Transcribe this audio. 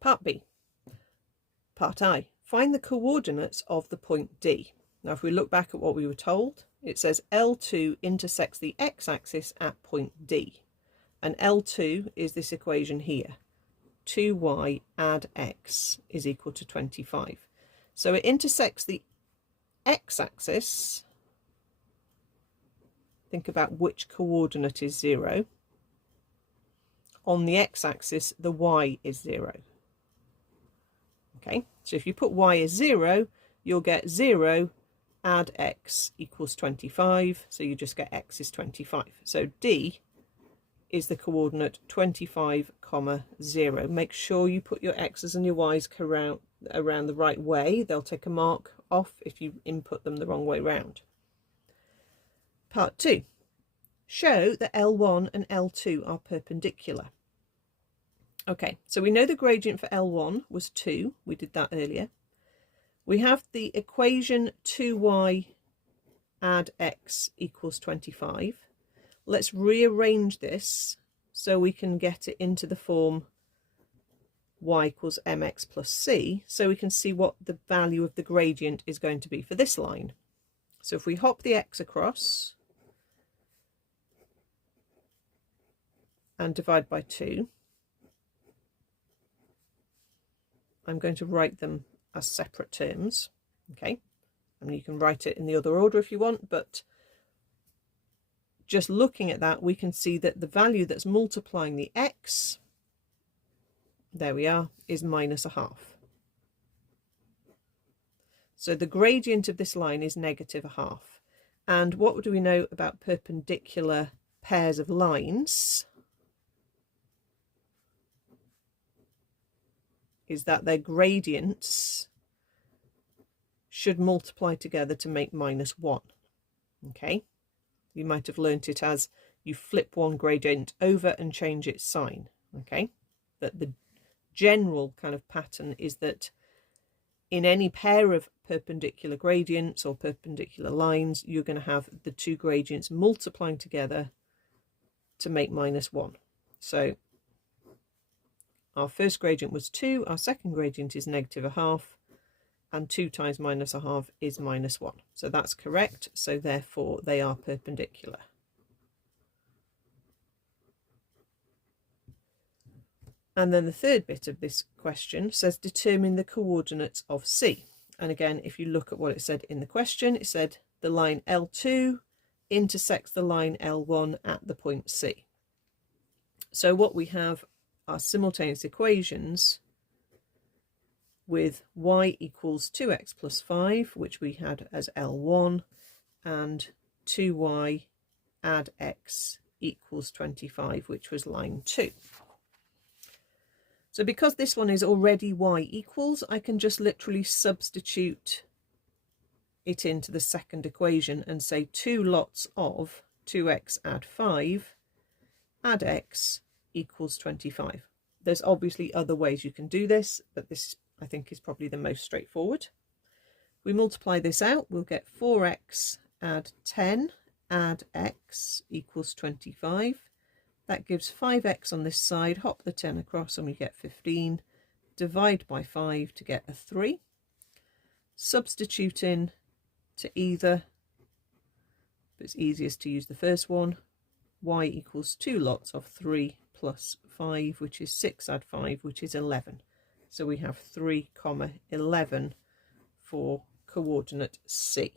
Part B. Part I. Find the coordinates of the point D. Now if we look back at what we were told, it says L2 intersects the x-axis at point D. And L2 is this equation here. 2y add x is equal to 25. So it intersects the x-axis. Think about which coordinate is 0. On the x-axis, the y is 0. Okay, so if you put y as 0, you'll get 0 add x equals 25. So you just get x is 25. So D is the coordinate 25, 0. Make sure you put your x's and your y's around the right way. They'll take a mark off if you input them the wrong way round. Part 2. Show that L1 and L2 are perpendicular. Okay, so we know the gradient for L1 was 2. We did that earlier. We have the equation 2y add x equals 25. Let's rearrange this so we can get it into the form y equals mx plus c, so we can see what the value of the gradient is going to be for this line. So if we hop the x across and divide by 2, I'm going to write them as separate terms. Okay, I mean, you can write it in the other order if you want, but just looking at that, we can see that the value that's multiplying the x, there we are, is -1/2. So the gradient of this line is -1/2. And what do we know about perpendicular pairs of lines? Is that their gradients should multiply together to make -1. Okay, you might have learnt it as you flip one gradient over and change its sign. Okay, that the general kind of pattern is that in any pair of perpendicular gradients or perpendicular lines, you're going to have the two gradients multiplying together to make -1. So our first gradient was 2, our second gradient is -1/2, and 2 times -1/2 is -1. So that's correct, so therefore they are perpendicular. And then the third bit of this question says determine the coordinates of C. And again, if you look at what it said in the question, it said the line L2 intersects the line L1 at the point C. So what we have are simultaneous equations with y equals 2x plus 5, which we had as L1, and 2y add x equals 25, which was line 2. So because this one is already y equals, I can just literally substitute it into the second equation and say 2 lots of 2x add 5 add x equals 25. There's obviously other ways you can do this, but this I think is probably the most straightforward. We multiply this out, we'll get 4x add 10 add x equals 25. That gives 5x on this side, hop the 10 across and we get 15. Divide by 5 to get a 3. Substitute in to either, but it's easiest to use the first one, y equals 2 lots of 3 plus 5, which is 6 add 5, which is 11. So we have 3, 11 for coordinate C.